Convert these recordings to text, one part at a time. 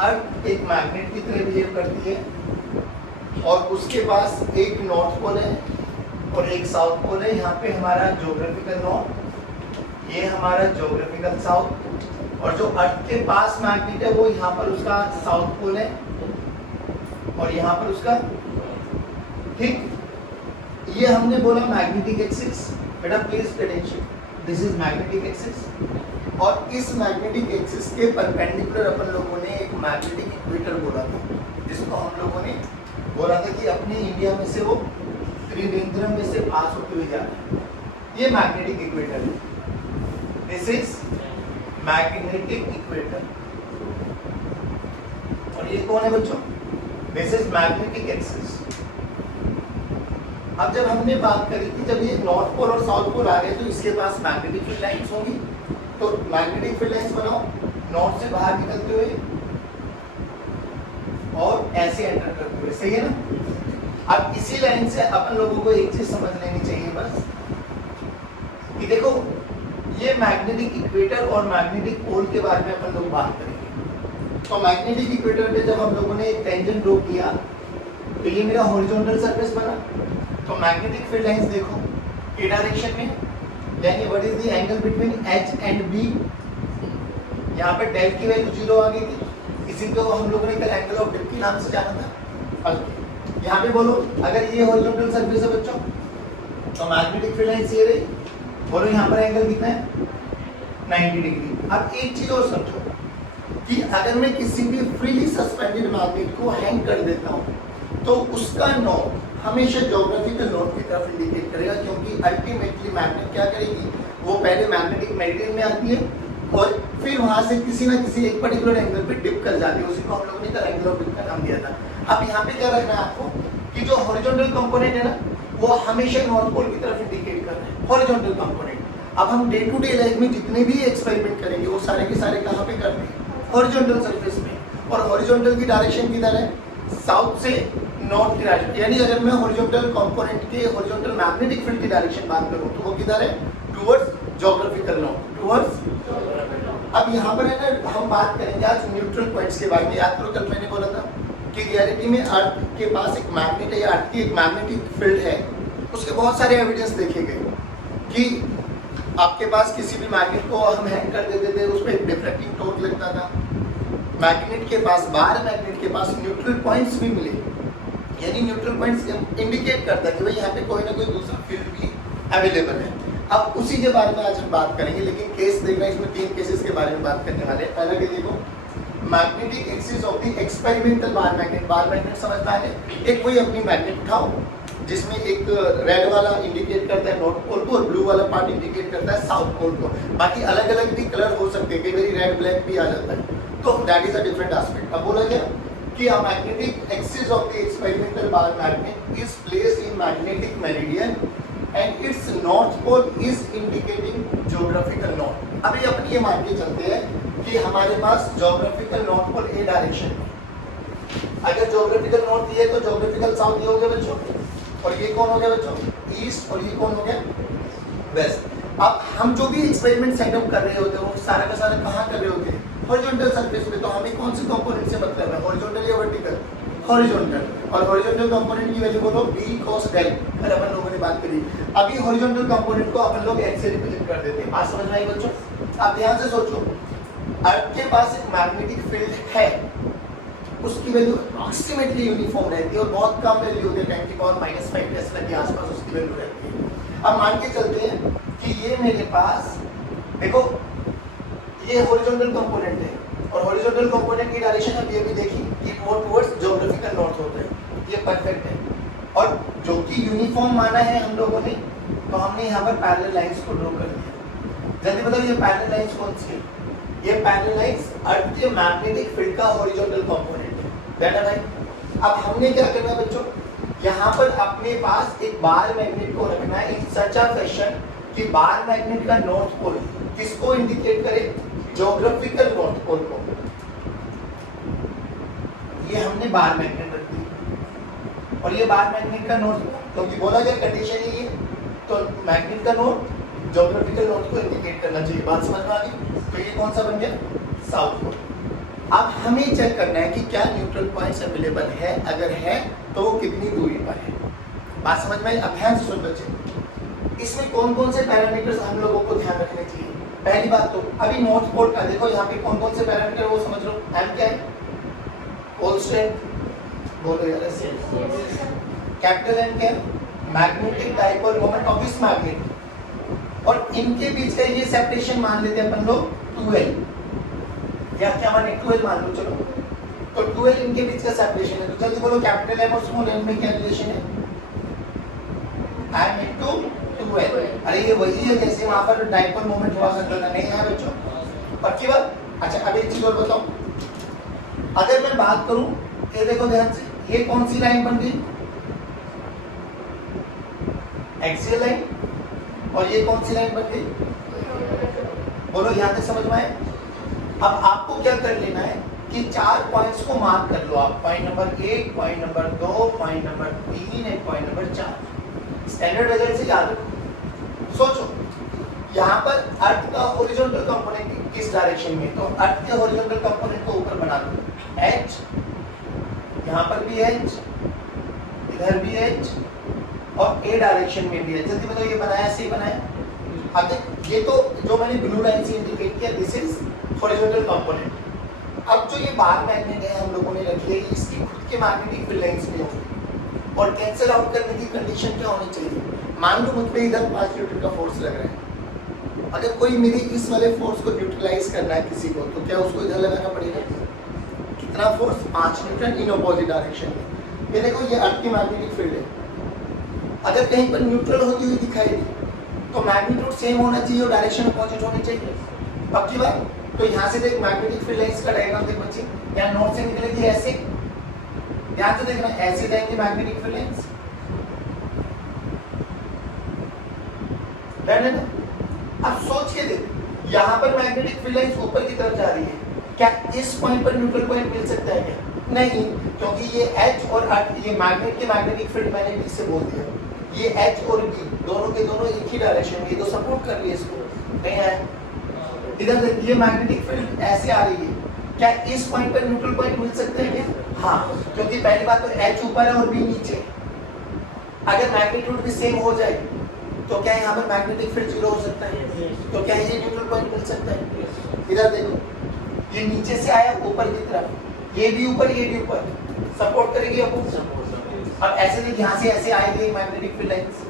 अर्थ एक मैग्नेट की तरह बिहेव करती है और उसके पास एक नॉर्थ पोल है और एक साउथ पोल है। यहाँ पे हमारा ज्योग्राफिकल नॉर्थ, ये हमारा ज्योग्राफिकल साउथ, और जो अर्थ के पास मैग्नेट है वो यहाँ पर उसका साउथ पोल है और यहाँ पर उसका, ठीक। ये हमने बोला मैग्नेटिक एक्सिस। बेटा please pay attention, this is magnetic axis. और इस मैग्नेटिक एक्सिस के परपेंडिकुलर अपन लोगों ने एक मैग्नेटिक इक्वेटर बोला था, जिसको हम लोगों ने बोला था कि अपने इंडिया में से वो त्रिवेंद्रम में से पास होते हुए जा रहा है। ये मैग्नेटिक इक्वेटर है, दिस इज मैग्नेटिक इक्वेटर। और ये कौन है बच्चों? This is magnetic axis. अब जब हमने बात करी थी, जब ये नॉर्थ पोल और साउथ पोल आ गए तो इसके पास मैग्नेटिक फील्ड लाइंस होंगी। तो मैग्नेटिक फील्ड लाइंस बनाओ नॉर्थ से बाहर निकलते हुए और ऐसे एंटर करते हुए, सही है ना। अब इसी लाइन से अपन लोगों को एक चीज समझ लेनी चाहिए बस, कि देखो ये मैग्नेटिक इक्वेटर और मैग्नेटिक पोल के बारे में अपन लोग बात करेंगे। तो मैग्नेटिक इक्वेटर पे जब हम लोगों ने एक टेंजेंट ड्रॉ किया तो ये मेरा हॉरिजॉन्टल सरफेस बना। तो मैग्नेटिक फील्ड लाइंस देखो ए डायरेक्शन में, यानी what is the angle between H and B. यहाँ पे डेल की वैल्यू 0 आ गई थी, इसी को हम लोगों ने कल एंगल ऑफ डिप के नाम से जाना था। यहाँ पे बोलो अगर ये हॉरिजॉन्टल सरफेस है बच्चों, तो मैग्नेटिक फील्ड लाइंस ये रही। बोलो यहाँ पर एंगल कितना है? 90 डिग्री। अब एक चीज और समझो कि अगर मैं किसी भी फ्रीली सस्पेंडेड मैग्नेट को हैंग कर देता हूँ तो उसका नॉर्थ हमेशा ज्योग्राफिकल नॉर्थ की तरफ इंडिकेट करेगा, क्योंकि अल्टीमेटली मैग्नेट क्या करेगी, वो पहले मैग्नेटिक मेरिडियन में आती है और फिर वहां से किसी ना किसी एक पर्टिकुलर एंगल पे डिप कर जाती है। उसी को हम लोगों ने एंगल ऑफ डिप का नाम दिया था। अब यहाँ पे क्या रखना है आपको कि जो हॉरिजॉन्टल कंपोनेंट है ना, वो हमेशा नॉर्थ पोल की तरफ इंडिकेट कर रहे हैं, हॉरिजॉन्टल कंपोनेंट। अब हम डे टू डे लाइफ में जितने भी एक्सपेरिमेंट करेंगे वो सारे के सारे कहाँ पे करते हैं? हॉरिजॉन्टल सरफेस में। और हॉरिजॉन्टल की डायरेक्शन किधर है? साउथ से नॉर्थ की डायरेक्शन। यानी अगर मैं हॉरिजॉन्टल कंपोनेंट के हॉरिजॉन्टल मैग्नेटिक फील्ड की डायरेक्शन बात करूं तो वो किधर है? Towards geographical north, towards. अब यहाँ पर है ना, हम बात करेंगे आज न्यूट्रल पॉइंट्स के बारे में। याद करो कल मैंने बोला था कि रियलिटी में अर्थ के पास एक मैग्नेट है या अर्थ की एक मैग्नेटिक फील्ड है। उसके बहुत सारे एविडेंस देखे गए कि आपके पास किसी भी मैग्नेट को हम हैंग कर देते थे, उस पर एक डिफ्लेक्टिंग टॉर्क लगता था। मैग्नेट के पास, बाहर मैग्नेट के पास न्यूट्रल पॉइंट्स भी मिले, यानी न्यूट्रल पॉइंट्स इंडिकेट करता है कि भाई यहाँ पे कोई ना कोई दूसरा फील्ड भी अवेलेबल है। अब उसी के बारे में आज हम बात करेंगे, लेकिन केस देखना, इसमें 3 केसेस के बारे में बात करने वाले हैं। पहला के देखो, magnetic axis of the experimental bar magnet. Bar magnet समझता है, एक कोई अपनी मैग्नेट उठाओ जिसमें एक रेड वाला इंडिकेट करता है नॉर्थ पोल को और ब्लू वाला पार्ट इंडिकेट करता है साउथ पोल को। बाकी अलग अलग भी कलर हो सकते हैं, कई बार रेड ब्लैक भी आ जाता है, तो that is a different aspect. अब बोला गया कि a magnetic axis of the experimental bar magnet is placed in magnetic meridian and its north pole is indicating geographical north। अभी अपन ये मान के चलते हैं कि हमारे पास geographical north pole ए डायरेक्शन में, अगर geographical north ये है तो geographical south ये हो गया बच्चों, और ये कौन हो गया बच्चों? ईस्ट, और ये कौन हो गया? वेस्ट। अब हम जो भी एक्सपेरिमेंट सेटअप कर रहे होते हैं वो सारा का सारा कहाँ कर रहे होते हैं? हॉरिजॉन्टल सरफेस पे। तो हमें कौन से कंपोनेंट से मतलब है, हॉरिजॉन्टल या वर्टिकल? हॉरिजॉन्टल। और हॉरिजॉन्टल कंपोनेंट की वैल्यू बोलो b cos del, अरे अपन लोगों ने बात करी। अभी हॉरिजॉन्टल कंपोनेंट को अपन लोग x से रिप्रेजेंट कर देते हैं। बात समझ में आई बच्चों? आप ध्यान से सोचो, अर्थ के पास एक मैग्नेटिक फील्ड है, उसकी वैल्यू अप्रॉक्सीमेटली यूनिफॉर्म रहती है और बहुत कम वैल्यू होती है, 10⁻⁵ टेस्ला के आसपास उसकी वैल्यू रहती है। अब मान के चलते हैं कि ये मेरे पास देखो ये हॉरिजॉन्टल कंपोनेंट है और हॉरिजॉन्टल कंपोनेंट की डायरेक्शन अब ये भी देखी कि वो टुवर्ड्स ज्योग्राफिकल नॉर्थ होता है, ये परफेक्ट है। और जो कि यूनिफॉर्म माना है हम लोगों ने, तो हमने यहाँ पर पैरेलल लाइंस को ड्रॉ कर दिया। जल्दी बताओ ये पैरेलल लाइंस कौन सी है? ये पैरेलल लाइंस अर्थ के मैग्नेटिक फील्ड का हॉरिजॉन्टल कंपोनेंट है, दैट है भाई। अब हमने क्या करना है बच्चों, यहाँ पर अपने पास एक बार मैग्नेट को रखना है इन सच अ फैशन कि बार मैग्नेट का नॉर्थ पोल किसको इंडिकेट करे? ज्योग्राफिकल नॉर्थ पोल को। ये हमने बार मैग्नेट रख दी और ये बार मैग्नेट का नॉर्थ, क्योंकि बोला गया कंडीशन ये, तो मैग्नेट का नॉर्थ ज्योग्राफिकल नॉर्थ को इंडिकेट करना चाहिए। बात समझ में आ गई? तो ये कौन सा बन गया? South pole. अब हमें चेक करना है कि क्या न्यूट्रल पॉइंट्स अवेलेबल है, अगर है तो वो कितनी दूरी पर है। बात समझ में आई? अब ध्यान से सुन बच्चे, इसमें कौन कौन से पैरामीटर्स हम लोगों को ध्यान रखने चाहिए। पहली बात तो अभी नॉर्थ पोल का देखो, यहाँ पे कौन कौन से पैरामीटर वो समझ लो। एम क्या है? पोल स्ट्रेंथ, बोलो यार ऐसे। कैपिटल एन क्या है? Magnetic dipole moment of this magnet, और इनके बीच का ये सेपरेशन मान लेते हैं अपन लोग 2L, या क्या माने 2L मान लो। चलो तो 2L इनके बीच का सेपरेशन है, तो जल्दी बोलो कैपिटल एम और स्मॉल एम में क्या रिलेशन है? m into 2L। अरे ये वही है जैसे वहां पर डाइपोल मोमेंट हुआ करता था, नहीं है बच्चों? पक्की बात? अच्छा अब एक चीज और बताओ, अगर मैं बात करूं, ये देखो ध्यान से, ये कौन सी लाइन बन गई? एक्सियल लाइन, और ये कौन सी लाइन बन गई? बोलो यहां तक समझ में आए? अब आपको क्या कर लेना है कि 4 पॉइंट्स को मार्क कर लो आप, point number 1, point number 2, point number 3 और पॉइंट नंबर 4। स्टैंडर्ड मेथड से याद रखो। सोचो यहाँ पर अर्थ का हॉरिजॉन्टल कंपोनेंट किस डायरेक्शन में, तो अर्थ के हॉरिजॉन्टल कंपोनेंट को ऊपर बना दो, h, यहाँ पर भी h, इधर भी h, और a डायरेक्शन में भी है। जल्दी बताओ ये बनाया सही बनाया? अब देख, ये तो जो मैंने ब्लू लाइन से इंडिकेट किया, दिस इज हॉरिजॉन्टल कंपोनेंट। अब जो ये बार मैग्नेट है हम लोगों ने रखी है, इसकी खुद के मैग्नेटिक फील्ड लाइंस में होगी, और कैंसिल आउट करने की कंडीशन क्या होनी चाहिए? मान लो मुझ पे इधर 5 न्यूटन का फोर्स लग रहा है, अगर कोई मेरे इस वाले फोर्स को न्यूट्रलाइज करना है किसी को, तो क्या उसको इधर लगाना पड़ेगा? कितना force? 5 Newton in opposite direction में। ये देखो ये अर्थ की मैग्नेटिक फील्ड है, अगर कहीं पर न्यूट्रल होती हुई दिखाई दी तो मैग्नीट्यूड सेम होना चाहिए और डायरेक्शन अपोजिट होनी चाहिए। पक्की बात? तो यहाँ से देख मैग्नेटिक फील्ड लाइंस का डायग्राम देख बच्चे, यहाँ नॉर्थ से निकलेगी ऐसे, यहाँ से देखना ऐसे जाएंगे मैग्नेटिक फील्ड लाइंस, ना? अब सोच के देख, यहाँ पर मैग्नेटिक फील्ड लाइंस ऊपर की तरफ जा रही है, क्या इस पॉइंट पर न्यूट्रल पॉइंट मिल सकता है क्या? नहीं, क्योंकि ये H और ये मैग्नेट के मैग्नेटिक फील्ड मैंने B से बोल दिया, ये H और B दोनों के दोनों एक ही डायरेक्शन में, ये तो सपोर्ट कर रही है इसको, नहीं है? इधर देख, ये मैग्नेटिक फील्ड ऐसे आ रही है, क्या इस पॉइंट पर न्यूट्रल पॉइंट मिल सकते हैं क्या? हाँ, क्योंकि पहली बात तो H ऊपर है और B नीचे। अगर मैग्नीट्यूड भी सेम हो जाए तो क्या यहाँ पर मैग्नेटिक फील्ड 0 हो सकता है? तो क्या ये न्यूट्रल पॉइंट मिल सकता है? इधर देखो, ये नीचे से आया ऊपर की तरफ, ये भी ऊपर ये भी ऊपर, सपोर्ट करेगी अपोज। अब ऐसे देख, यहाँ से ऐसे आएगी मैग्नेटिक फील्ड लाइंस,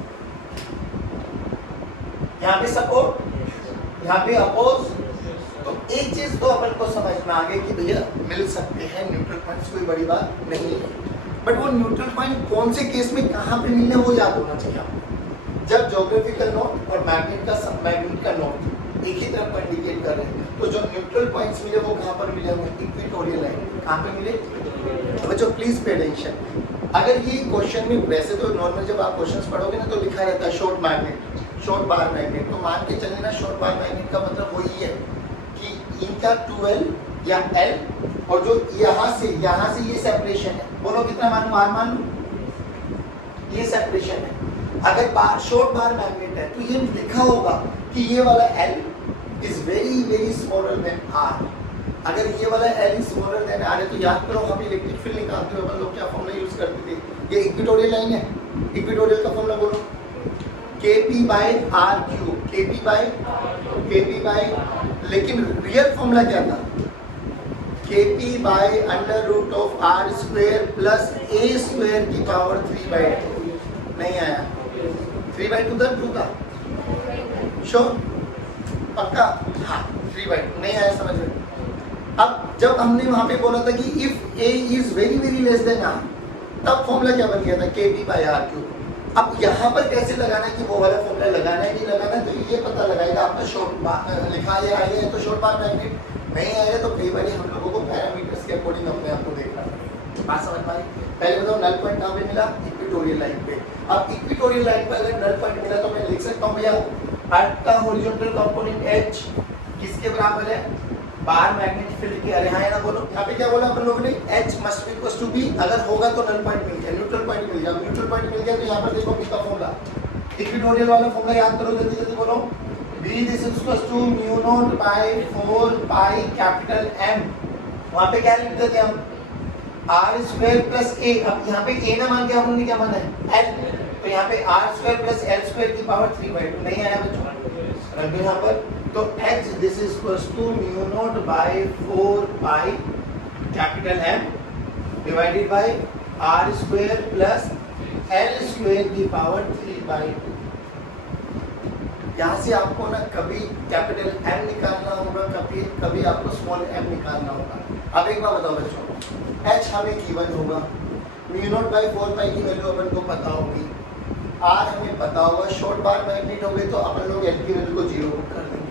यहाँ पे सपोर्ट, यहाँ पे अपोज। तो एक चीज तो अपन को समझ में आ गई कि भैया मिल सकते हैं न्यूट्रल पॉइंट्स, कोई बड़ी बात नहीं है, बट वो न्यूट्रल पॉइंट कौन से केस में कहाँ पे मिलने वो याद होना चाहिए आपको। जब ज्योग्राफिकल नोट और मैग्नेट का सब मैग्नेट का नोट एक ही तरफ को इंडिकेट कर रहे हैं, तो जो न्यूट्रल पॉइंट्स मिले वो कहाँ पर मिले होंगे? Equatorial line. कहाँ पे मिले बच्चों? Please pay attention. अगर ये क्वेश्चन में, वैसे तो नॉर्मल जब आप क्वेश्चंस पढ़ोगे ना तो लिखा रहता है short magnet, short bar magnet, तो मान के चलने ना शॉर्ट बार मैग्नेट का मतलब वही है कि इनका 2L या L, और जो यहाँ से ये सेपरेशन है, बोलो कितना मानूं? R मान लूं? ये सेपरेशन है। अगर बार शॉर्ट बार मैग्नेट है तो ये लिखा होगा कि ये वाला L is very very smaller than R। अगर ये वाला L is smaller than R है तो याद करो हम इलेक्ट्रिक फील्ड निकालते हुए अपन लोग क्या फॉर्मूला यूज करते थे? ये इक्वेटोरियल लाइन है, इक्वेटोरियल का फॉर्मूला बोलो, KP by R cube, KP by, लेकिन रियल फॉर्मूला क्या था? KP by under root of R square plus A square की पावर 3/2। नहीं आया? 3/2 था 2 का? श्योर? पक्का? हाँ, 3/2 नहीं आया, समझ में? अब जब हमने वहां पे बोला था कि if A is very very less then R, तब फॉर्मूला क्या बन गया था? KP by R cube. अब यहाँ पर कैसे लगाना है कि वो वाला फॉर्मूला लगाना है नहीं लगाना है, तो ये पता लगाएगा आपका शॉर्ट लिखा है तो शॉर्ट बार मैग्नेट, नहीं आया तो कई बार हम लोगों को पैरामीटर्स के अकॉर्डिंग अपने आप को देखना पड़ेगा। बात समझ में आई? पहले बताओ नल पॉइंट कहाँ पे मिला? इक्वेटोरियल लाइन पे। अब इक्वेटोरियल लाइन पे अगर नल पॉइंट मिला तो मैं लिख सकता हूँ भैया अर्थ का हॉरिजॉन्टल कंपोनेंट H किसके बराबर है? बार मैग्नेटिक फील्ड के। अरे हाँ या ना बोलो, यहाँ पे क्या बोला अपन लोगों ने? H must be equal to B। अगर होगा तो नल पॉइंट मिल गया, न्यूट्रल पॉइंट मिल गया। न्यूट्रल पॉइंट मिल गया तो यहाँ पर देखो B का फॉर्मूला, इक्वेटोरियल वाला फॉर्मूला याद करो, जल्दी जल्दी बोलो। B this is equal to mu naught by 4 pi capital M वहां पे क्या लिखते थे हम, आर स्क्वायर प्लस ए। अब यहाँ पे ए ना मान के हमने क्या माना है, एल, तो यहाँ पे R square plus L square की पावर 3/2 नहीं आया बच्चों, रख दो यहाँ पर। तो h this is equals to mu naught by 4 pi capital M divided by R square plus L square की पावर 3/2। यहाँ से आपको ना कभी कैपिटल M निकालना होगा, कभी आपको स्मॉल m निकालना होगा। अब एक बार बताओ बच्चों, h हमें गिवन होगा, म्यू नॉट बाय 4 पाई की वैल्यू अपन को पता होगी, r हमें पता होगा, शॉर्ट बार मैग्नेट हो गए तो अपन लोग l की वैल्यू को 0 पुट कर देंगे,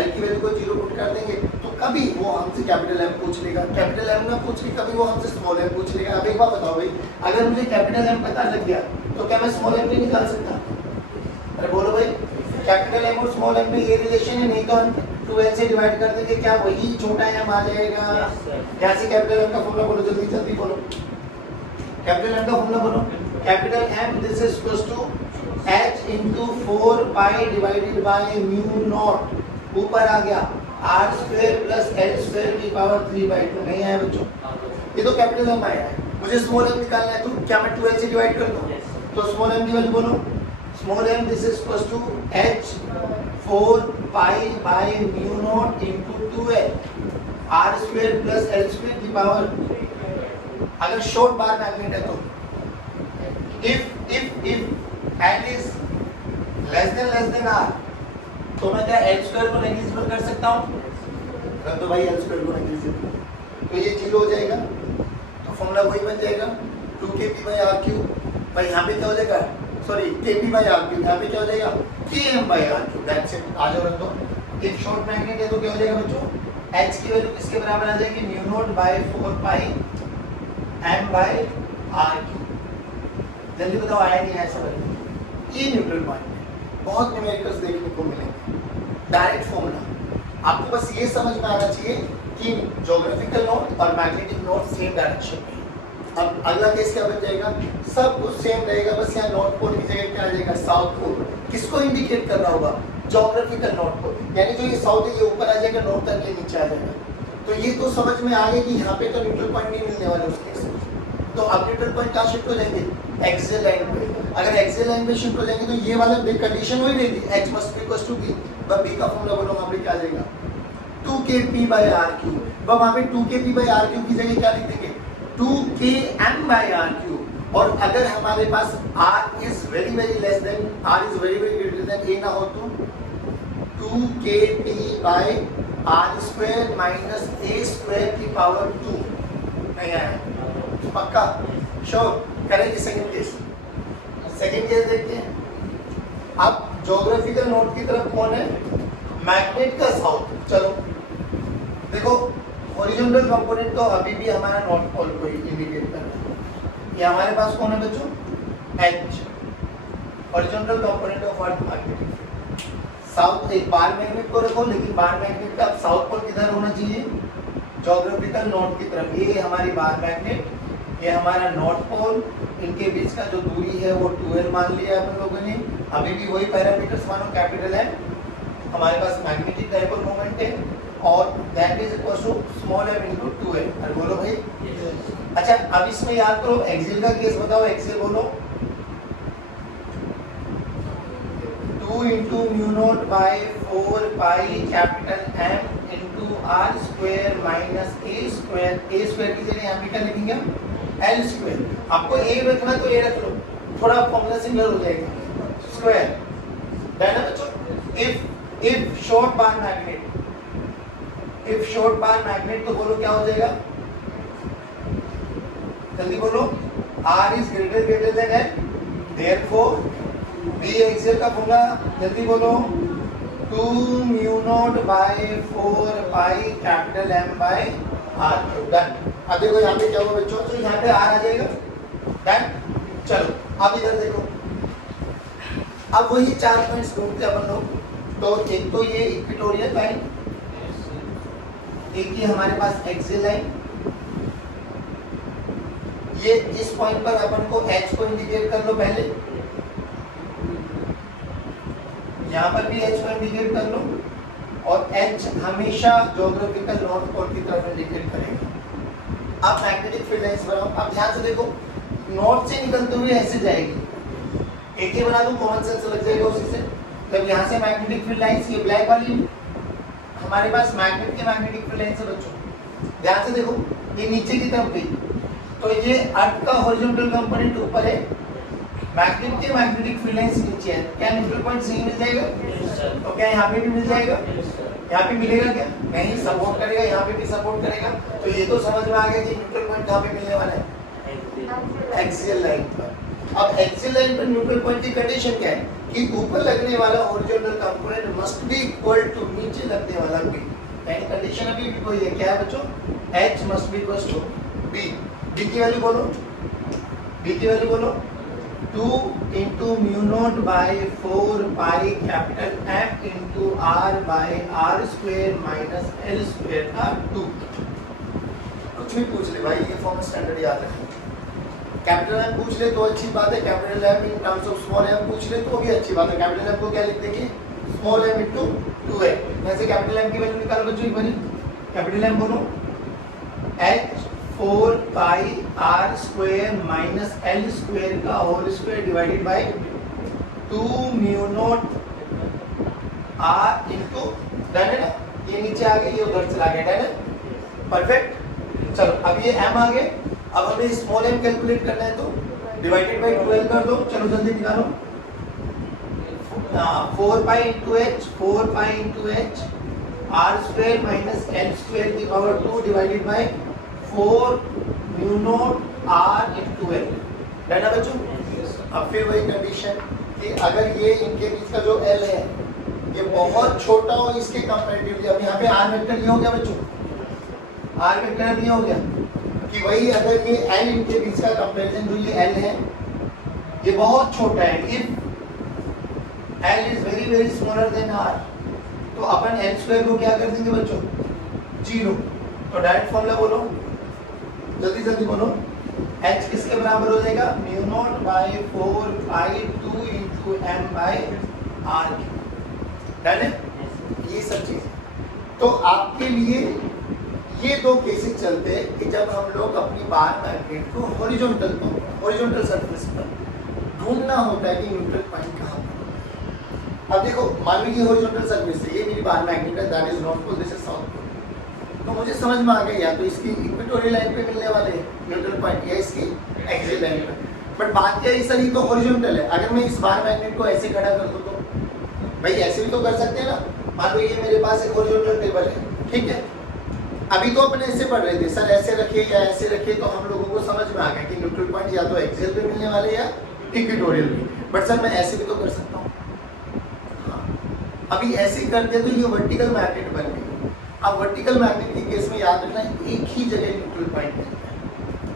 l की वैल्यू को 0 पुट कर देंगे तो कभी वो हमसे कैपिटल M पूछ लेगा, कैपिटल M ना पूछ ले कभी वो हमसे स्मॉल m पूछ लेगा। अब एक बार बताओ भाई, अगर मुझे कैपिटल M पता लग गया तो क्या मैं स्मॉल m नहीं निकाल सकता? अरे बोलो भाई, कैपिटल M और स्मॉल m में ये रिलेशन है, नहीं तो हम 2l से डिवाइड कर देंगे, क्या वही छोटा m आ जाएगा? यहाँ से कैपिटल M का फॉर्मूला बोलो, जल्दी जल्दी बोलो, कैपिटल M का फॉर्मूला बोलो। Capital M this is equals to h into 4 pi divided by mu naught, ऊपर आ गया r square plus l square की पावर 3/2 नहीं आया बच्चों, ये तो कैपिटल M आया है। मुझे स्मॉल m निकालना है, तो क्या मैं 2l से डिवाइड कर दूं? तो स्मॉल m की वैल्यू बोलो, small m this is equals to h 4 pi by mu naught into 2l r square plus l square की पावर, अगर शॉर्ट बार मैग्नेट है तो if l is less than r तो मैं क्या l square को negligible कर सकता हूँ? कर दो भाई l स्क्वायर को नेग्लिजिबल, तो ये 0 हो जाएगा, तो फॉर्मूला वही बन जाएगा 2kp/r3। भाई यहाँ पे क्या हो जाएगा, सॉरी kp/r3, यहाँ पे क्या हो जाएगा km/r3, दैट्स इट। आ जाओ रख दो, एक शॉर्ट मैग्नेट है तो क्या हो जाएगा बच्चों, h की वैल्यू किसके बराबर आ जाएगी, mu naught by 4 pi m/r3। जल्दी बताओ आया नहीं आया समझ? ये न्यूट्रल पॉइंट है, बहुत न्यूमेरिकल्स देखने को मिलेंगे, डायरेक्ट फॉर्मूला। आपको बस ये समझ में आना चाहिए कि ज्योग्राफिकल नोट और मैग्नेटिक नोट सेम डायरेक्शन में। अब अगला केस क्या बन जाएगा, सब कुछ सेम रहेगा, बस यहाँ नॉर्थ पोल की जगह क्या आ जाएगा, साउथ पोल। किसको इंडिकेट कर रहा होगा, ज्योग्राफिकल नॉर्थ पोल, यानी जो ये साउथ है ये ऊपर आ जाएगा, नॉर्थ तक ये नीचे आ जाएगा। तो ये तो समझ में आ गया कि यहाँ पे तो न्यूट्रल पॉइंट नहीं मिलने वाला उस केस में। तो अब न्यूट्रल पॉइंट कहाँ शिफ्ट हो जाएंगे, एक्सियल लाइन पे। अगर एक्सियल लाइन पे शिफ्ट हो जाएंगे तो ये वाला बिग कंडीशन वही रहेगी, h must be equals to b। बस b का फॉर्मूला बोलो, वहां पे क्या आ जाएगा 2kp/r3। वहां पे 2kp/r3 की जगह क्या लिख देंगे 2km/r3। और अगर हमारे पास r is very very less then, r is very very greater than a ना हो तो 2kp/r² माइनस a स्क्वायर की पावर 2 नहीं आया, पक्का श्योर। करेंगे सेकंड केस, सेकंड केस देखते हैं। अब ज्योग्राफिकल नोट की तरफ कौन है, मैग्नेट का साउथ। चलो देखो, हॉरिजॉन्टल कंपोनेंट तो अभी भी हमारा नॉर्थ पोल को इंडिकेट कर रहा है। ये हमारे पास कौन है बच्चों, H, horizontal component of earth magnet. South, एक बार मैग्नेट को रखो, लेकिन बार मैग्नेट का साउथ पोल किधर होना चाहिए, ज्योग्राफिकल नॉर्थ की तरफ। ये हमारी बार मैग्नेट, ये हमारा नॉर्थ पोल, इनके बीच का जो दूरी है वो 2l मान लिया अपन लोगों ने। अभी भी वही पैरामीटर्स मानो, कैपिटल M, हमारे पास मैग्नेटिक डाइपोल मोमेंट है और that is equal to small m into 2l। अरे बोलो भाई, अच्छा अब इसमें याद करो एक्सियल का केस बताओ, एक्सियल बोलो 2 into mu naught by 4 pi capital M into r square minus a square. a square की जगह यहाँ पे क्या लिखेंगे हम, l स्क्वायर। आपको a रखना तो a रख लो, थोड़ा फॉर्मूला सिमिलर हो जाएगा, स्क्वायर। देन बच्चों if short bar magnet, if short bar magnet तो बोलो क्या हो जाएगा, जल्दी बोलो, r is greater than l, therefore b axial का फॉर्मूला जल्दी बोलो 2 mu naught by 4 pi capital M by r। Done. अब देखो यहाँ पे क्या हुआ बच्चों, तो यहाँ पे r आ जाएगा। डन। चलो अब इधर देखो, अब वही 4 पॉइंट्स ढूंढते अपन लोग। तो एक तो ये इक्वेटोरियल लाइन, एक ये हमारे पास एक्सियल लाइन, ये इस पॉइंट पर अपन को h को इंडिकेट कर लो पहले, यहाँ पर भी h को इंडिकेट कर लो, और h हमेशा ज्योग्राफिकल नॉर्थ पोल की तरफ इंडिकेट करेगा। अब मैग्नेटिक फील्ड लाइंस बनाओ। अब ध्यान से देखो, नॉर्थ से निकलते हुए ऐसे जाएगी, एक ही बना दूं, कॉमन सेंस लग जाएगा उसी से। तब यहाँ से मैग्नेटिक फील्ड लाइंस, ये ब्लैक वाली हमारे पास मैग्नेट के मैग्नेटिक फील्ड लाइंस है बच्चों। ध्यान से देखो, ये नीचे की तरफ गई, तो ये अर्थ का हॉरिजॉन्टल कंपोनेंट ऊपर है, मैग्नेट के मैग्नेटिक फील्ड लाइंस नीचे है। क्या न्यूट्रल पॉइंट सही मिल जाएगा? तो क्या यहाँ पे भी मिल जाएगा? यहाँ पे मिलेगा क्या? नहीं, सपोर्ट करेगा, यहाँ पे भी सपोर्ट करेगा। तो ये तो समझ में आ गया कि न्यूट्रल पॉइंट कहाँ पे मिलने वाला है? एक्सियल लाइन पर। अब एक्सियल लाइन पर न्यूट्रल पॉइंट की कंडीशन क्या है कि ऊपर लगने वाला horizontal component must be equal to नीचे लगने वाला बी। यानी कंडीशन अभी भी वही है, क्या है बच्चों? h must be equal to b। b की वैल्यू बोलो, b की वैल्यू बोलो 2 into mu naught by 4 pi capital M into R by R square minus L square का 2। कुछ भी पूछ ले भाई, ये फॉर्म स्टैंडर्ड याद रखें। कैपिटल M पूछ ले तो अच्छी बात है, capital M in terms of small m पूछ ले तो भी अच्छी बात है। कैपिटल M को क्या लिख देंगे? Small m into 2a। वैसे कैपिटल M की वैल्यू निकालो बच्चों एक बारी। कैपिटल M बोलो h 4 pi r square minus l square का whole square divided by 2 mu naught r into, done है ना? ये नीचे आ गया, ये उधर चला गया, डन है? परफेक्ट। चलो अब ये m आ गए, अब हमें स्मॉल m कैलकुलेट करना है तो डिवाइडेड बाय 12 कर दो। चलो जल्दी निकालो। 4 pi into h, 4 pi into h r square minus l square की power 2 divided by 4 mu naught r into l। Done है बच्चों? अब फिर वही कंडीशन कि अगर ये इनके बीच का जो l है ये बहुत छोटा हो इसके कंपैरेटिवली, अब यहाँ पे r वेक्टर ये हो गया बच्चों, r वेक्टर ये हो गया कि वही अगर ये l इनके बीच का कंपैरिजन जो ये l है ये बहुत छोटा है, if l is very very smaller than r, तो अपन l स्क्वायर को क्या कर देंगे बच्चों? 0। तो डायरेक्ट फॉर्मूला बोलो, जल्दी जल्दी बोलो। h किसके बराबर हो जाएगा? mu naught by 4 pi 2 into m by r। Done है? ये सब चीज। तो आपके लिए ये दो केसेस चलते हैं कि जब हम लोग अपनी बार मैग्नेट को हॉरिजॉन्टल सरफेस पर ढूंढना होता है कि न्यूट्रल पॉइंट कहाँ पर। अब देखो, मान लीजिए हॉरिजॉन्टल सरफेस से ये मेरी बार मैग्नेट है, that is north pole, this is south pole. तो मुझे समझ में आ गया या तो इसकी इक्वेटोरियल लाइन पे मिलने वाले न्यूट्रल पॉइंट या इसकी एक्सियल लाइन पे। बट बात क्या है सर, ये तो हॉरिजॉन्टल है। अगर मैं इस बार मैग्नेट को ऐसे खड़ा कर दूं तो भाई ऐसे भी तो कर सकते हैं ना। मान लो ये मेरे पास एक हॉरिजॉन्टल टेबल है, ठीक है? अभी तो अपन ऐसे पढ़ रहे थे सर, ऐसे रखिए या ऐसे रखिए, तो हम लोगों को समझ में आ गया कि न्यूट्रल पॉइंट या तो एक्सियल पे मिलने वाले या इक्वेटोरियल पे। बट सर मैं ऐसे भी तो कर सकता हूँ। हाँ, अभी ऐसे करते तो ये वर्टिकल मैग्नेट बन गई। अब वर्टिकल मैग्नेट के केस में याद रखना एक ही जगह न्यूट्रल पॉइंट मिलता है।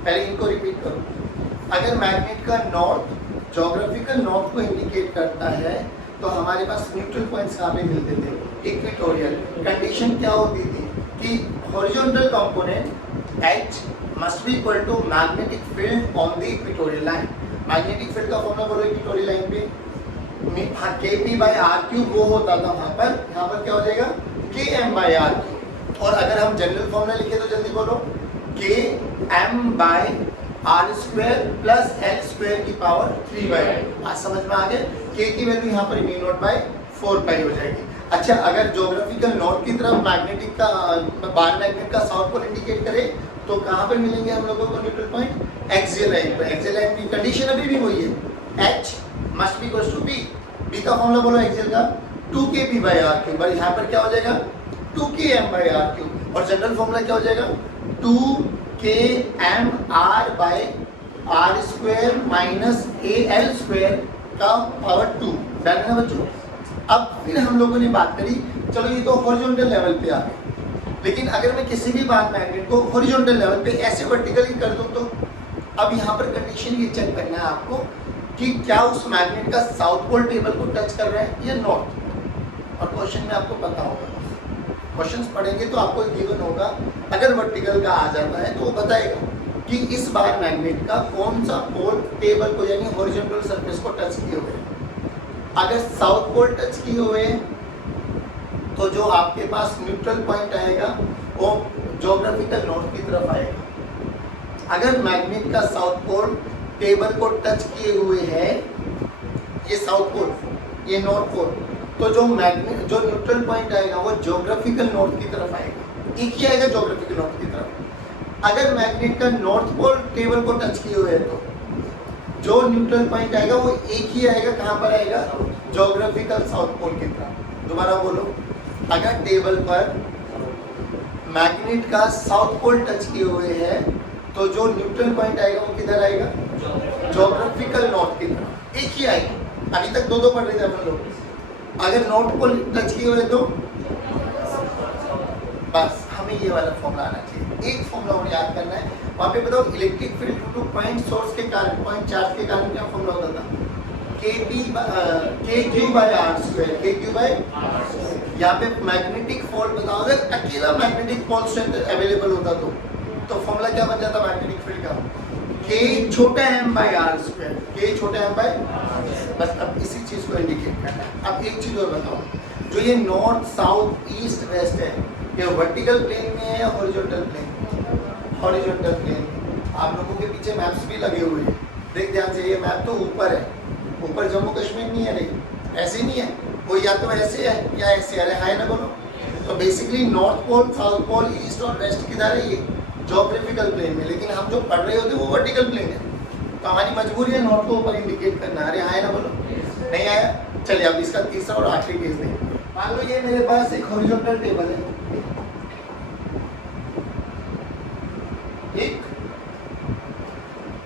पहले इनको रिपीट करो। अगर मैग्नेट का नॉर्थ ज्योग्राफिकल नॉर्थ को इंडिकेट करता है तो हमारे पास न्यूट्रल पॉइंट्स कहाँ पे मिलते थे? इक्वेटोरियल। कंडीशन क्या होती थी कि horizontal component h must be equal to magnetic field on the equatorial line. Magnetic field का फॉर्मूला बोलो इक्वेटोरियल लाइन पे, हाँ kp by r³ वो होता था वहाँ पर, यहाँ पर क्या हो जाएगा? km by r³। और अगर हम जनरल फॉर्मूला लिखे तो जल्दी बोलो, km by r square plus l square की पावर 3/2। आज समझ में आ गया? k की वैल्यू यहाँ पर mu naught by 4 pi हो जाएगी। अच्छा, अगर ज्योग्राफिकल नॉर्थ की तरफ मैग्नेटिक का बार मैग्नेट का साउथ पोल इंडिकेट करे तो कहाँ पर मिलेंगे हम लोगों को न्यूट्रल पॉइंट? एक्सियल लाइन पर। एक्सियल लाइन की कंडीशन अभी भी वही है, h must be equal to b। b का फॉर्मूला बोलो एक्सियल का 2kp by r³। और यहाँ पर क्या हो जाएगा? 2km by r³। और जनरल फॉर्मूला क्या हो जाएगा? 2km r by r square minus al square का पावर 2। डन है बच्चों? अब फिर हम लोगों ने बात करी, चलो ये तो हॉरिजॉन्टल लेवल पे आ गए, लेकिन अगर मैं किसी भी बार मैग्नेट को हॉरिजॉन्टल लेवल पे ऐसे वर्टिकली कर दूं तो अब यहाँ पर कंडीशन ये चेक करना है आपको कि क्या उस मैग्नेट का साउथ पोल टेबल को टच कर रहा है या नॉर्थ। और क्वेश्चन में आपको पता होगा, क्वेश्चंस पढ़ेंगे तो आपको गिवन होगा, अगर वर्टिकल का आ जाता है तो वो बताएगा कि इस बार मैग्नेट का कौन सा पोल टेबल को यानी हॉरिजॉन्टल सरफेस को टच किए हुए। अगर साउथ पोल टच किए हुए तो जो आपके पास न्यूट्रल पॉइंट आएगा वो ज्योग्राफिकल नॉर्थ की तरफ आएगा। अगर मैग्नेट का साउथ पोल टेबल को टच किए हुए है, ये साउथ पोल, ये नॉर्थ पोल, तो जो मैग्नेट जो न्यूट्रल पॉइंट आएगा वो ज्योग्राफिकल नॉर्थ की तरफ आएगा, एक ही आएगा ज्योग्राफिकल नॉर्थ की तरफ। अगर मैग्नेट का नॉर्थ पोल टेबल को टच किए हुए है तो जो न्यूट्रल पॉइंट आएगा वो एक ही आएगा, कहाँ पर आएगा, ज्योग्राफिकल साउथ पोल की तरफ। दोबारा बोलो, अगर टेबल पर मैग्नेट का साउथ पोल टच किए हुए है तो जो न्यूट्रल पॉइंट आएगा वो किधर आएगा, ज्योग्राफिकल नॉर्थ की तरफ, एक ही आएगी। अभी तक दो पढ़ रहे थे अपन लोग। अगर नॉर्थ पोल टच किए हुए तो बस हमें ये वाला फॉर्मूला आना चाहिए, एक फॉर्मूला और याद करना है। वहाँ पे बताओ electric field due two point source के कारण, पॉइंट चार्ज के कारण क्या फॉर्मूला होता था, KQ by R square, KQ by, यहाँ पे मैग्नेटिक फोल्ड बताओ, अगर अकेला मैग्नेटिक पोल स्ट्रेंथ अवेलेबल होता तो फॉर्मूला क्या बन जाता मैग्नेटिक फील्ड का, K छोटा m by R square, K छोटा m बाय, बस अब इसी चीज को इंडिकेट करना है। अब एक चीज और बताओ, जो ये नॉर्थ साउथ ईस्ट वेस्ट है, ये वर्टिकल प्लेन में है या हॉरिजॉन्टल प्लेन, हॉरिजॉन्टल प्लेन। आप लोगों के पीछे मैप्स भी लगे हुए हैं, देख ध्यान से, ये मैप तो ऊपर है, ऊपर जम्मू कश्मीर नहीं है, नहीं ऐसे नहीं है, वो या तो ऐसे है या ऐसे है, हाय ना बोलो। तो basically north pole south pole east और वेस्ट किधर है, ये ज्योग्राफिकल प्लेन में, लेकिन हम जो पढ़ रहे होते वो वर्टिकल प्लेन है, तो हमारी मजबूरी है नॉर्थ को ऊपर इंडिकेट करना। अरे हाय ना बोलो, नहीं आया, चलिए अब इसका तीसरा और आखिरी केस दें। मान लो ये मेरे पास एक हॉरिजॉन्टल टेबल है, एक,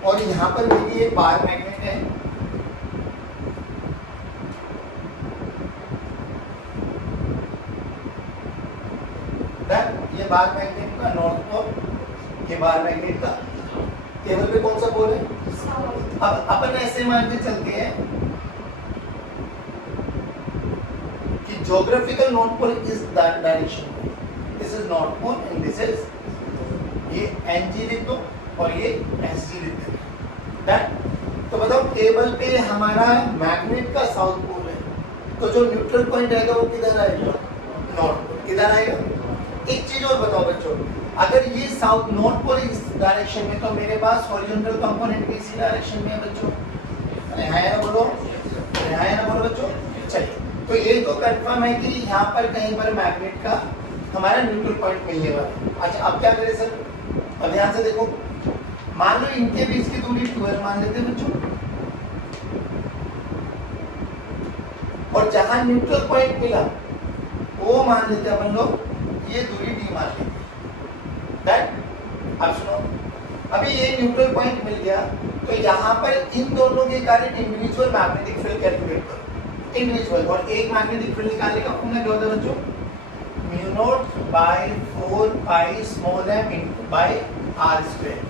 और यहाँ पर मेरी एक बार मैग्नेट है, ये बार मैग्नेट का नॉर्थ पोल, ये बार मैग्नेट का टेबल पे कौन सा पोल है। अब अपन ऐसे मान के चलते हैं कि geographical north pole is that direction, this is north pole and this is, ये NG लिख दो और ये SG लिख दो, दैट। तो बताओ टेबल पे हमारा मैग्नेट का साउथ पोल है, तो जो न्यूट्रल पॉइंट आएगा वो किधर आएगा, नॉर्थ पोल, किधर आएगा। एक चीज और बताओ बच्चों, अगर ये साउथ नॉर्थ पोल इस डायरेक्शन में, तो मेरे पास हॉरिजॉन्टल कंपोनेंट इसी डायरेक्शन में है बच्चों, अरे हाय ना बोलो, अरे हाय ना बोलो बच्चों। चलिए, तो ये तो कंफर्म है कि यहाँ पर कहीं पर मैग्नेट का हमारा न्यूट्रल पॉइंट मिलने वाला है। अच्छा अब क्या करें सर, अब ध्यान से देखो, मान लो इनके बीच की दूरी 12 मान लेते हैं बच्चों, और जहां न्यूट्रल पॉइंट मिला वो मान लेते हैं अपन लोग, ये दूरी D मान लेते हैं, दैट। अब सुनो, अभी ये न्यूट्रल पॉइंट मिल गया, तो यहाँ पर इन दोनों के कारण इंडिविजुअल मैग्नेटिक फील्ड कैलकुलेट करो, इंडिविजुअल, और एक मैग्नेटिक फील्ड निकालने का फॉर्मूला क्या होता है बच्चों, mu naught by 4 pi small m by R square.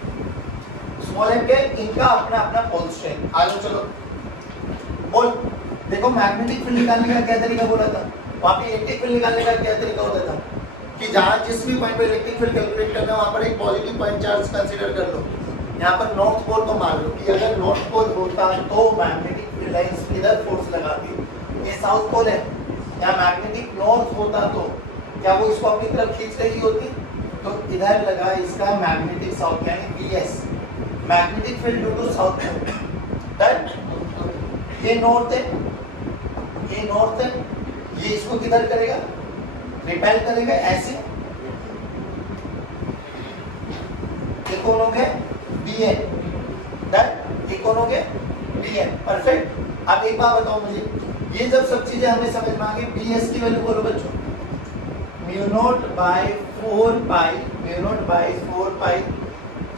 Small m क्या है, इनका अपना अपना पोल स्ट्रेंथ। आगे चलो बोल, देखो मैग्नेटिक फील्ड निकालने का क्या तरीका बोला था, वहाँ पे इलेक्ट्रिक फील्ड निकालने का क्या तरीका होता था कि जहाँ जिस भी पॉइंट पे इलेक्ट्रिक फील्ड कैलकुलेट करना है वहाँ पर एक पॉजिटिव पॉइंट चार्ज कंसीडर कर लो। यहाँ पर नॉर्थ पोल को मान लो कि अगर नॉर्थ पोल होता तो मैग्नेटिक फील्ड लाइंस इधर फोर्स लगाती, ये साउथ पोल है, यहाँ मैग्नेटिक नॉर्थ होता तो क्या वो इसको अपनी तरफ खींच रही होती, तो इधर लगा इसका मैग्नेटिक साउथ यानी BS, magnetic field due to south that. ये नॉर्थ है, ये नॉर्थ है, ये इसको किधर करेगा, रिपेल करेगा ऐसे, ये कौन हो गया BN, दैट, ये कौन हो गया BN, परफेक्ट। अब एक बात बताओ मुझे, ये जब सब चीजें हमें समझ में आ गई, BS की वैल्यू बोलो बच्चों, mu naught by 4 pi, mu naught by 4 pi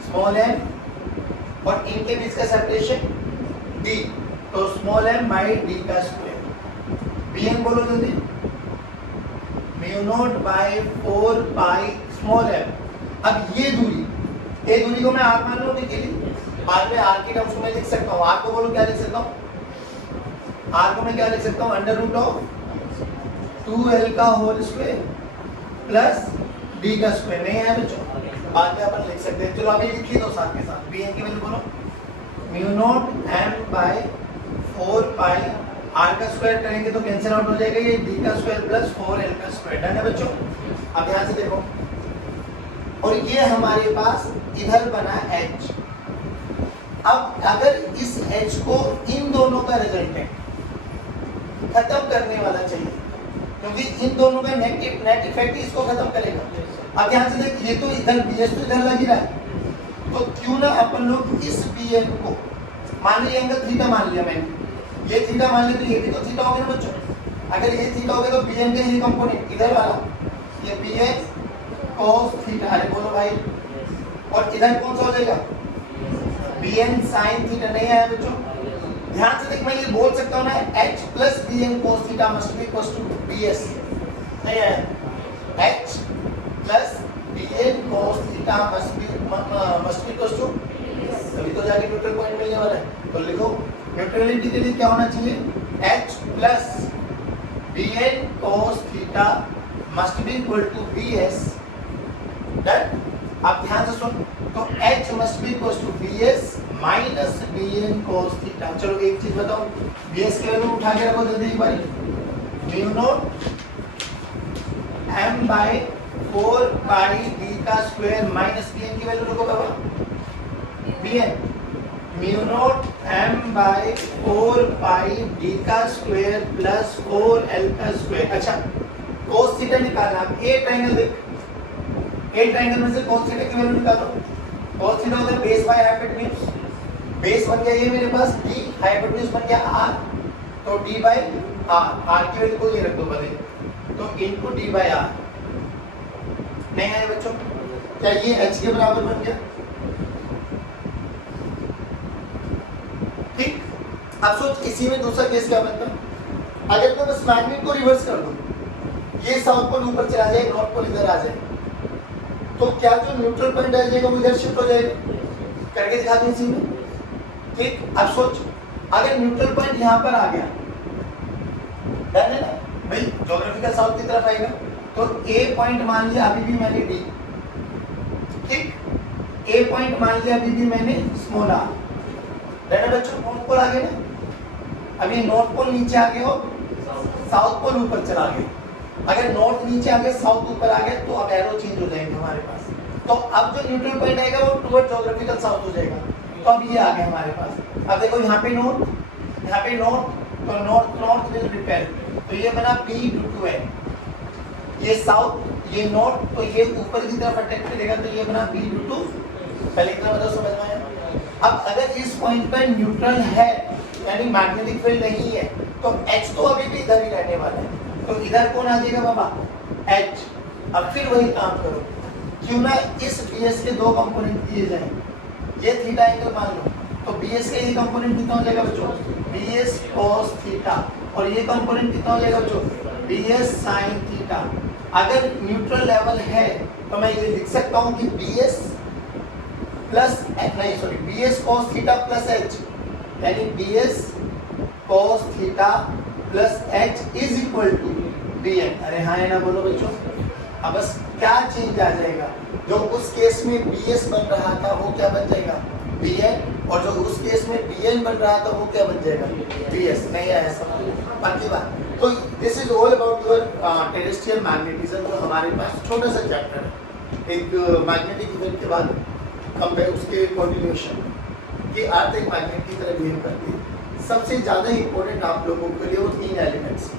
small m, और इनके बीच का सेपरेशन D, तो स्मॉल m बाय D का स्क्वायर। BN बोलो जल्दी, mu naught by 4 pi small m। अब ये दूरी को मैं R मान लूं के लिए, बाद में R की टर्म्स में लिख सकता हूँ, R को बोलो क्या लिख सकता हूँ, R को मैं क्या लिख सकता हूँ, अंडर रूट ऑफ 2L का होल स्क्वायर प्लस D का स्क्वायर। नहीं है बच्चों, बाद में अपन लिख सकते हैं, चलो अभी लिख ही दो साथ के साथ। BN की वैल्यू बोलो, म्यू नॉट m बाय 4 पाई, R का स्क्वायर करेंगे तो कैंसिल आउट हो जाएगा, ये D का स्क्वायर प्लस 4L का स्क्वायर। डन है बच्चों। अब ध्यान से देखो, और ये हमारे पास इधर बना H। अब अगर इस H को इन दोनों का रिजल्टेंट खत्म करने वाला चाहिए, क्योंकि इन दोनों का नेट इफेक्ट ही इसको खत्म करेगा। अब ध्यान से देख, ये तो इधर BS तो इधर लग ही रहा है, तो क्यों ना अपन लोग इस BN को, मान लो ये एंगल थीटा मान लिया मैंने, ये थीटा मान लिया, तो ये भी तो थीटा हो गया ना बच्चों। अगर ये थीटा हो गया तो BN का ये कंपोनेंट इधर वाला, ये BN cos थीटा, अरे बोलो भाई, और इधर कौन सा हो जाएगा, BN sin थीटा। नहीं आया बच्चों, ध्यान से देख, मैं ये बोल सकता हूँ ना H plus BN cos theta must be equals to BS। नहीं आया, H plus BN cos theta must be equals to, तभी तो जाके न्यूट्रल पॉइंट मिलने वाला है। तो लिखो न्यूट्रलिटी के लिए क्या होना चाहिए, H plus BN cos theta must be equal to BS। Done. अब ध्यान से सुन, तो H must be equals to BS minus BN cos theta. चलो एक चीज बताओ, BS के वैल्यू उठा के रखो जल्दी एक बार, mu naught m by 4 pi d का स्क्वायर माइनस BN की वैल्यू रखो बाबा, BN mu naught m by 4 pi d का स्क्वायर प्लस 4l का स्क्वायर। अच्छा, cos थीटा निकालना, अब ए ट्रायंगल देख, ए ट्रायंगल में से cos थीटा की वैल्यू निकालो। cos थीटा होता है बेस बाय हाइपोटेन्यूज, बेस बन गया ये मेरे पास d, हाइपोटेन्यूज बन गया r, तो d बाय r की वैल्यू को ये रख दो बदले, तो इनटू d बाय r। नहीं है बच्चों, क्या ये h के बराबर बन गया? ठीक। अब सोच, इसी में दूसरा केस क्या बनता, अगर मैं बस मैग्नेट को रिवर्स कर दूं, ये साउथ पोल ऊपर चला जाए, नॉर्थ पोल इधर आ जाए, तो क्या जो न्यूट्रल पॉइंट आ जाएगा वो इधर शिफ्ट हो जाएगा? करके दिखा दूं इसी में। ठीक। अब सोच, अगर न्यूट्रल पॉइंट यहाँ पर आ गया, डन है ना भाई, ज्योग्राफिकल साउथ की तरफ आएगा, तो ए पॉइंट मान लिया अभी भी मैंने डी, ठीक, ए पॉइंट मान लिया अभी भी मैंने स्मॉल आर, डन है बच्चों। नॉर्थ पोल आ गया ना, अभी नॉर्थ पोल नीचे आ गया और साउथ पोल ऊपर चला गया। अगर नॉर्थ नीचे आ गया, साउथ ऊपर आ गया, तो अब एरो चेंज हो जाएंगे हमारे पास, तो अब जो न्यूट्रल पॉइंट आएगा वो टुवर्ड ज्योग्राफिकल साउथ हो जाएगा। तो अब ये आ गया हमारे पास। अब देखो यहाँ पे नॉर्थ, यहाँ पे नॉर्थ, तो नॉर्थ नॉर्थ विल रिपेल, तो ये बना P ड्यू टू N, ये साउथ, ये नॉर्थ, तो ये ऊपर की तरफ अटैक करेगा, तो ये बना P ड्यू टू, पहले इतना बताओ, समझ में आया? अब अगर इस पॉइंट पर न्यूट्रल है, यानी मैग्नेटिक फील्ड नहीं है, तो H तो अभी भी इधर ही रहने वाला है, तो इधर कौन आ जाएगा बाबा, H। अब फिर वही काम करो, क्यों ना इस BS के दो कंपोनेंट दिए जाएं, ये थीटा एंगल मान लो, तो BS का ये कंपोनेंट कितना हो जाएगा बच्चों, BS cos थीटा, और ये कंपोनेंट कितना हो जाएगा बच्चों, BS sin थीटा। अगर न्यूट्रल लेवल है तो मैं ये लिख सकता हूँ कि BS प्लस, नहीं sorry, BS cos theta plus H, यानी BS cos theta plus H is equal to BN। अरे हाँ है ना, बोलो बच्चों। अब बस क्या चेंज आ जाएगा, जो उस केस में BS बन रहा था वो क्या बन जाएगा, BN, और जो उस केस में BN बन रहा था वो क्या बन जाएगा, BS। नहीं आया समझ, पक्की बात। तो this is all about your terrestrial magnetism, जो हमारे पास छोटा सा चैप्टर है, एक मैग्नेटिक इवेंट के बाद कंपेयर उसके कंटिन्यूएशन कि अर्थ एक मैग्नेट की तरह बिहेव करती है। सबसे ज़्यादा इंपॉर्टेंट आप लोगों के लिए वो 3 एलिमेंट्स,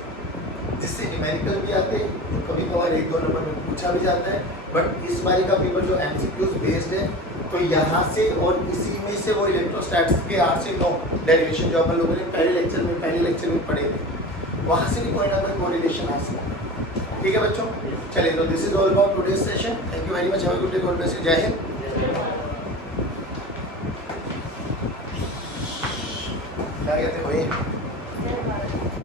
जिससे न्यूमेरिकल भी आते हैं, तो कभी कभार 1-2 नंबर में पूछा भी जाता है, बट इस बारी का पेपर जो MCQs बेस्ड है, तो यहाँ से और इसी में से वो इलेक्ट्रोस्टैटिक्स के 8 से 9 डेरिवेशन जो अपन लोगों ने पहले लेक्चर में पढ़े थे, वहाँ से भी कोई ना कोई कोरिलेशन आ सकता है। ठीक है बच्चों, चलिए, तो this is all about today's session. Thank you very much, have a good day, God bless you, जय हिंद। क्या कहते हो भाई?